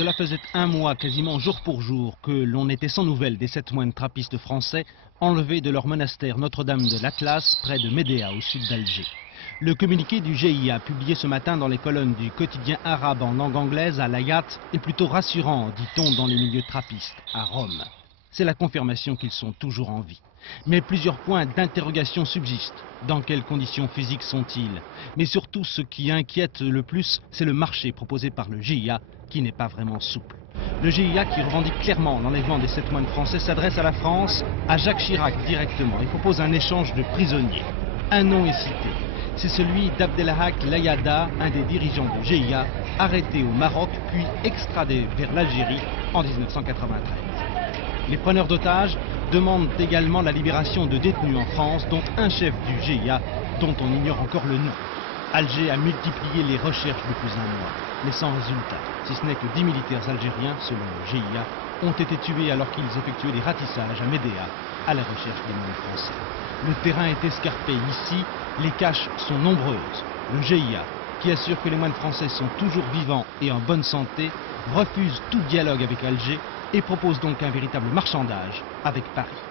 Cela faisait un mois, quasiment jour pour jour, que l'on était sans nouvelles des 7 moines trappistes français enlevés de leur monastère Notre-Dame de l'Atlas, près de Médéa, au sud d'Alger. Le communiqué du GIA, publié ce matin dans les colonnes du quotidien arabe en langue anglaise à l'Ayat, est plutôt rassurant, dit-on dans les milieux trappistes, à Rome. C'est la confirmation qu'ils sont toujours en vie. Mais plusieurs points d'interrogation subsistent. Dans quelles conditions physiques sont-ils? Mais surtout, ce qui inquiète le plus, c'est le marché proposé par le GIA, qui n'est pas vraiment souple. Le GIA, qui revendique clairement l'enlèvement des 7 moines français, s'adresse à la France, à Jacques Chirac directement, et propose un échange de prisonniers. Un nom est cité. C'est celui d'Abdelhak Layada, un des dirigeants du GIA, arrêté au Maroc, puis extradé vers l'Algérie en 1993. Les preneurs d'otages demandent également la libération de détenus en France, dont un chef du GIA, dont on ignore encore le nom. Alger a multiplié les recherches depuis un mois, mais sans résultat, si ce n'est que 10 militaires algériens, selon le GIA, ont été tués alors qu'ils effectuaient des ratissages à Médéa, à la recherche des moines français. Le terrain est escarpé ici, les caches sont nombreuses. Le GIA, qui assure que les moines français sont toujours vivants et en bonne santé, refuse tout dialogue avec Alger et propose donc un véritable marchandage avec Paris.